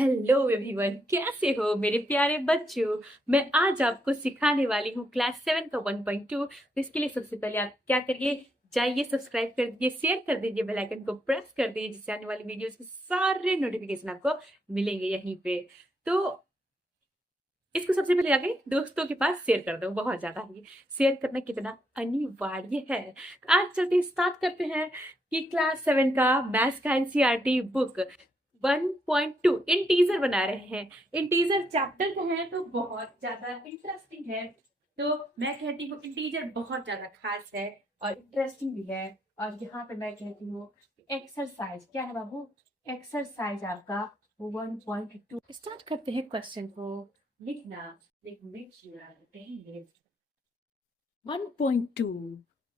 Hello everyone, कैसे हो मेरे प्यारे बच्चों। मैं आज आपको सिखाने वाली हूँ क्लास 7 का 1.2। तो इसके लिए सबसे पहले आप क्या करिए, जाइए सब्सक्राइब कर दीजिए, शेयर कर दीजिए, बेल आइकन को प्रेस कर दीजिए, जिससे आने वाली वीडियोस के सारे नोटिफिकेशन आपको मिलेंगे यहीं पे। तो इसको सबसे पहले आगे दोस्तों के पास शेयर कर दो, बहुत ज्यादा ही शेयर करना कितना अनिवार्य है। आज चलते स्टार्ट करते हैं कि क्लास 7 का मैथ्स का एनसीईआरटी बुक 1.2 इंटीजर बना रहे हैं। इंटीजर चैप्टर का है तो बहुत ज्यादा इंटरेस्टिंग है। तो मैं कहती हूँ इंटीजर बहुत ज्यादा खास है और इंटरेस्टिंग भी है। और यहाँ पे मैं कहती हूँ एक्सरसाइज क्या है बाबू, एक्सरसाइज आपका 1.2। स्टार्ट करते हैं क्वेश्चन को लिखना। make sure you are writing it. 1.2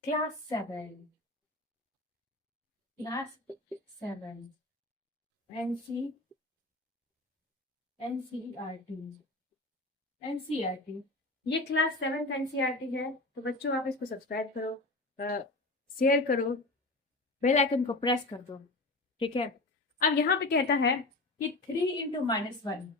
class 7 class 7 NC NCERT NCERT ये क्लास 7 का एनसीईआरटी है। तो बच्चों आप इसको सब्सक्राइब करो, शेयर करो, बेल आइकन को प्रेस कर दो, ठीक है। अब यहाँ पे कहता है कि 3 × -1,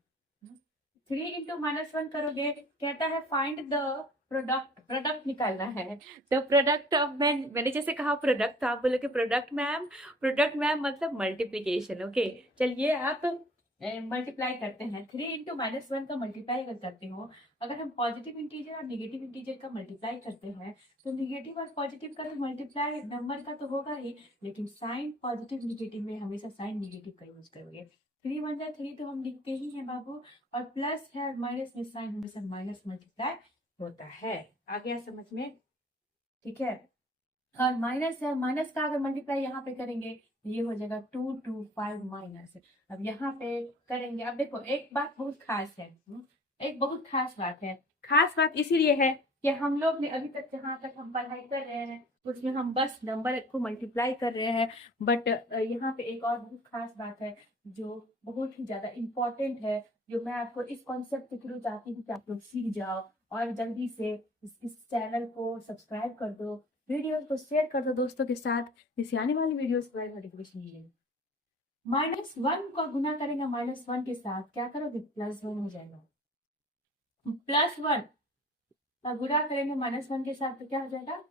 3 × -1 करोगे, कहता है फाइंड द प्रोडक्ट, प्रोडक्ट निकालना है। तो प्रोडक्ट, अब मैंने जैसे कहा प्रोडक्ट, तो आप बोलोगे प्रोडक्ट मैम, प्रोडक्ट मैम मतलब मल्टीप्लीकेशन। ओके, चलिए आप मल्टीप्लाई करते हैं। 3 × -1 का मल्टीप्लाई अगर करते हो, अगर हम पॉजिटिव इंटीजर और निगेटिव इंटीजर का मल्टीप्लाई करते हैं, तो निगेटिव और पॉजिटिव का तो मल्टीप्लाई नंबर का तो होगा ही, लेकिन साइन पॉजिटिव निगेटिव में हमेशा साइन निगेटिव का यूज करोगे। 3 × 3 तो हम लिखते ही हैं बाबू, और प्लस है और माइनस में साइन हमेशा माइनस मल्टीप्लाई होता है। आ गया समझ में, ठीक है। और माइनस है, माइनस का अगर मल्टीप्लाई यहाँ पे करेंगे तो ये हो जाएगा 2 2 5 माइनस। अब यहाँ पे करेंगे, अब देखो एक बात बहुत खास है, एक बहुत खास बात है। खास बात इसीलिए है कि हम लोग ने अभी तक जहाँ तक हम पढ़ाई कर रहे हैं उसमें हम बस नंबर को मल्टीप्लाई कर रहे हैं। बट यहाँ पे एक और बहुत खास बात है जो बहुत ही ज्यादा इम्पोर्टेंट है, जो मैं आपको इस कॉन्सेप्ट के थ्रू चाहती हूँ कि आप लोग सीख जाओ। और जल्दी से इस चैनल को सब्सक्राइब कर दो, वीडियोस को शेयर कर दो दोस्तों के साथ, जिससे आने वाली वीडियोस के बारे में नोटिफिकेशन मिले। -1 को गुना करेंगे -1 के साथ, क्या करोगे, +1 हो जाएगा। +1 का गुना करेंगे -1 के साथ तो क्या हो जाएगा,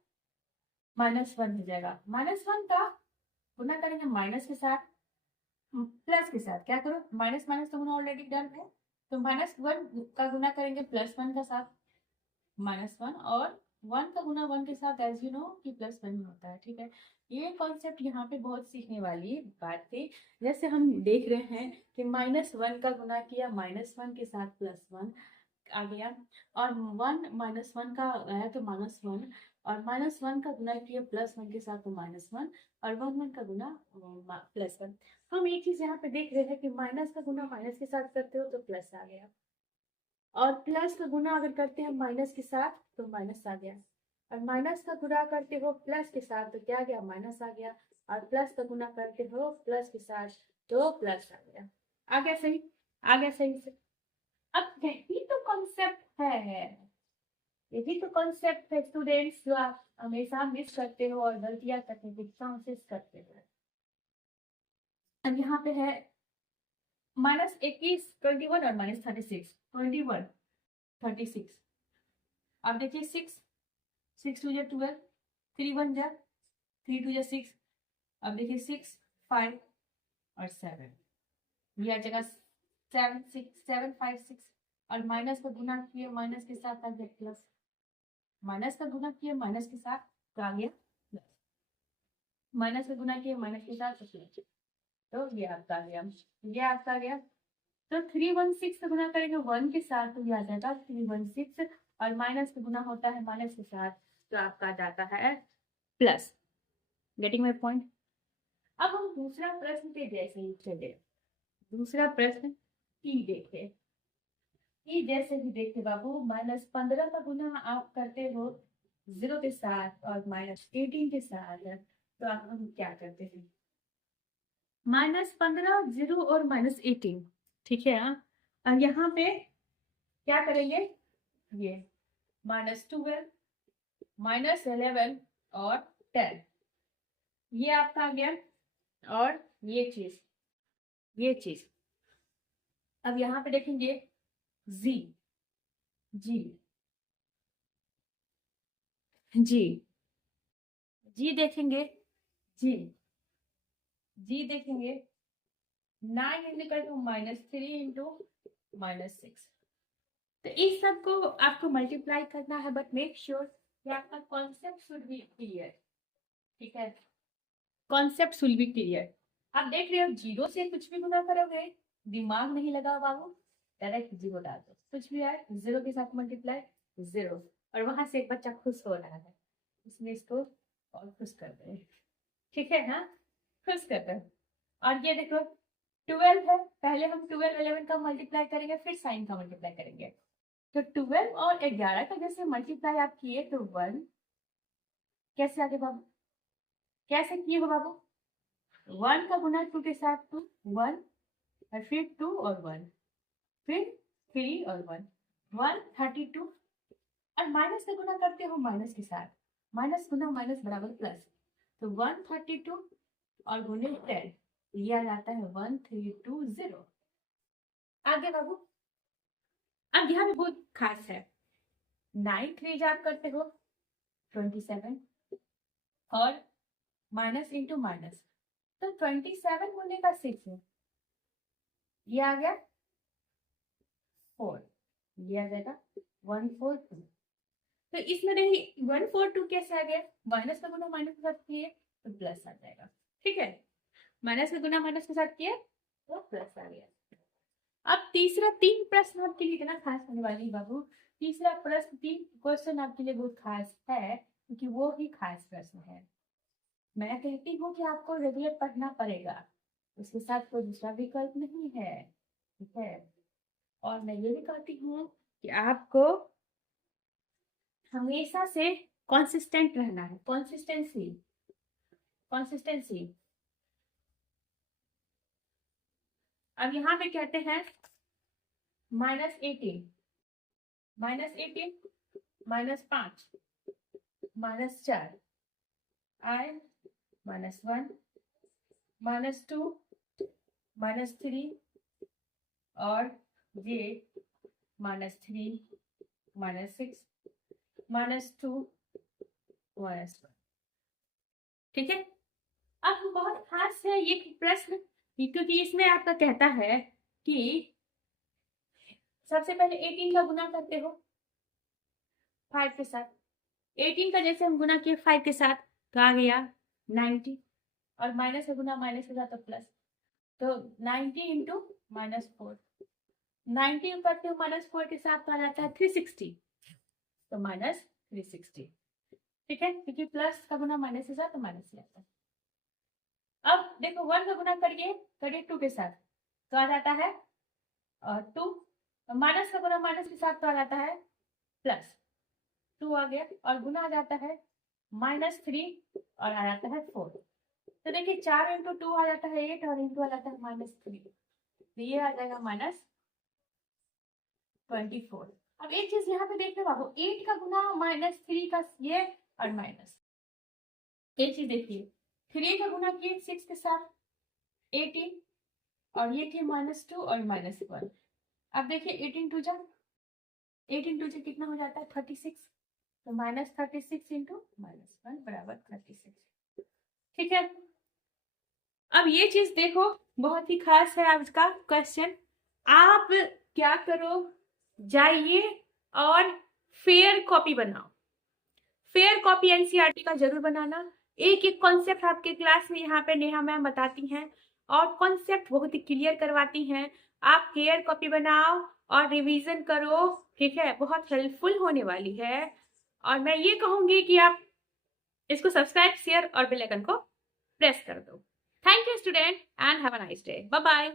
-1 हो जाएगा। -1 का गुना करेंगे माइनस के साथ, प्लस के साथ, क्या करो, माइनस माइनस तो गुना ऑलरेडी डन है, तो -1 का गुना करेंगे +1 का साथ, -1, और 1 का गुना 1 के साथ एज यू नो कि +1 ही होता है, ठीक है। ये कॉन्सेप्ट यहाँ पे बहुत सीखने वाली बात थी। जैसे हम देख रहे हैं कि -1 का गुना किया -1 के साथ +1 आ गया, और 1 - 1 का है तो -1, और -1 का गुना किया +1 के साथ तो -1, और 1 का गुना +1। हम एक चीज यहाँ पे देख रहे हैं कि माइनस का गुना माइनस के साथ करते हो तो प्लस आ गया, और प्लस का गुना अगर करते हैं माइनस के साथ तो माइनस आ गया, और माइनस का गुना करते हो प्लस के साथ तो क्या आ गया, माइनस आ गया, और प्लस का गुना करते हो प्लस के साथ तो प्लस आ गया। आ गया सही, आ गया सही से। अब यही तो कॉन्सेप्ट है, यही तो कॉन्सेप्ट है स्टूडेंट्स, जो आप हमेशा मिस करते हो और गलतियां करने की चांसेस करते हो। अब यहाँ पे है -21, 21 और -36, 21 36। अब देखिए 6, 6 2 12, 3 1 3 2 6। अब देखिए 6 5 और 7, यह जगह 7 6 7 5 6, और माइनस को गुना किए माइनस के साथ आ गया प्लस, माइनस का गुना किए माइनस के साथ तो आ गया प्लस, माइनस का गुना किए माइनस के साथ तो प्लस। तो ये आपका आ गया, ये आपका आ गया। तो 316 का गुना करेंगे 1 के साथ तो ये आ जाएगा 316, और माइनस का गुना होता है माइनस के साथ तो आपका आ जाता है प्लस। Getting my point. अब हम दूसरा प्रश्न पे जैसे ही चले, दूसरा प्रश्न ई देखे, ई जैसे ही देखे बाबू, -15 का गुना आप करते हो 0 के साथ और -18 के साथ, तो आप हम क्या करते हैं, -15 0 और -18, ठीक है। हाँ, और यहाँ पे क्या करेंगे, ये -12 -11 और 10, ये आपका आ गया। और ये चीज, ये चीज अब यहाँ पे देखेंगे जी, जी, जी, जी देखेंगे, जी, जी देखेंगे, 9 इक्वल टू -3 इंटू -6। तो इस सब को आपको मल्टीप्लाई करना है, बट मेक श्योर कि आपका कॉन्सेप्ट शुड बी क्लियर। ठीक है, कॉन्सेप्ट शुड बी क्लियर। आप देख रहे हो जीरो से कुछ भी गुना करोगे, दिमाग नहीं लगा बाबू, डायरेक्ट जीरो डाल दो, कुछ भी आए जीरो के साथ मल्टीप्लाई, जीरो। और वहां से एक बच्चा खुश हो रहा है, इसमें इसको और खुश कर दे। ठीक है, हाँ, खुश कर दो। और ये देखो 12 है, पहले हम 12 11 का मल्टीप्लाई करेंगे, फिर साइन का मल्टीप्लाई करेंगे। तो 12 और 11 का जैसे मल्टीप्लाई आप किए तो 1, कैसे आगे बाबू, कैसे किए हो बाबू, 1 का गुना 2 के साथ 2, 1, और फिर 2 और 1, फिर 3 और 1, 132। और माइनस का गुना करते हो माइनस के साथ, माइनस गुना माइनस बराबर प्लस, तो 132 और गुने 10, ये आ जाता है 1320। आगे बाबू, अब यहाँ पे बहुत खास है, 9 3 आप करते हो 27, और माइनस इंटू माइनस, तो 27 गुने का 6 है, ये आ गया 4, ये आ जाएगा 142। तो इसमें देखिए 142 कैसे आ गया, माइनस का गुना माइनस के साथ किए तो प्लस आ जाएगा। ठीक है, माइनस का गुना माइनस के साथ किए तो प्लस आ गया। अब तीसरा 3 प्रश्न आपके लिए इतना खास होने वाली है बाबू, तीसरा प्रश्न 3 क्वेश्चन आपके लिए बहुत खास है, क्योंकि वो ही खास प्रश्न है। मैं कहती हूँ कि आपको रेगुलर पढ़ना पड़ेगा, उसके साथ कोई दूसरा विकल्प नहीं है। ठीक है, और मैं ये भी कहती हूँ कि आपको हमेशा से कंसिस्टेंट रहना है, कंसिस्टेंसी, कंसिस्टेंसी। अब यहाँ पे कहते हैं -18, -18, -5, -4, I, -1, -2, -3, और ये -3, -6, -2, -1। ठीक है, अब बहुत खास है ये प्रश्न, क्योंकि इसमें आपका कहता है कि सबसे पहले 18 का गुना करते हो 5 के साथ, 18 का जैसे हम गुना किए 5 के साथ तो आ गया 90, और माइनस का गुना माइनस के साथ तो प्लस, तो 90 इंटू -4, 90 करते हो -4 के साथ तो आ जाता है 360, तो -360। ठीक है, क्योंकि प्लस का गुना माइनस के साथ तो माइनस ही आता है। अब देखो 1 का गुना करिए 2 के साथ तो आ जाता है 2, माइनस का गुना माइनस के साथ तो आ जाता है प्लस 2 आ गया, और गुना आ जाता है -3 और आ जाता है 4। तो देखिए 4 इंटू 2 आ जाता है 8, और इंटू आ जाता है -3, तो ये आ जाएगा -24। अब एक चीज यहाँ पे देखते बाबू, 8 का गुना -3 का ये और माइनस, एक चीज देखिए 3 का गुना किए 6 के साथ 18, और ये किए -2 और -1। अब देखिए 18 टू जा कितना हो जाता है 36, तो -36 इंटू -1 बराबर 36। ठीक है, अब ये चीज देखो बहुत ही खास है आज का क्वेश्चन। आप क्या करो, जाइए और फेयर कॉपी बनाओ, फेयर कॉपी एनसीईआरटी का जरूर बनाना। एक एक कॉन्सेप्ट आपके क्लास में यहाँ पे नेहा मैम बताती हैं, और कॉन्सेप्ट बहुत ही क्लियर करवाती हैं। आप फेयर कॉपी बनाओ और रिवीजन करो, ठीक है, बहुत हेल्पफुल होने वाली है। और मैं ये कहूंगी कि आप इसको सब्सक्राइब, शेयर और बेल आइकन को प्रेस कर दो। Thank you student, and have a nice day. Bye bye.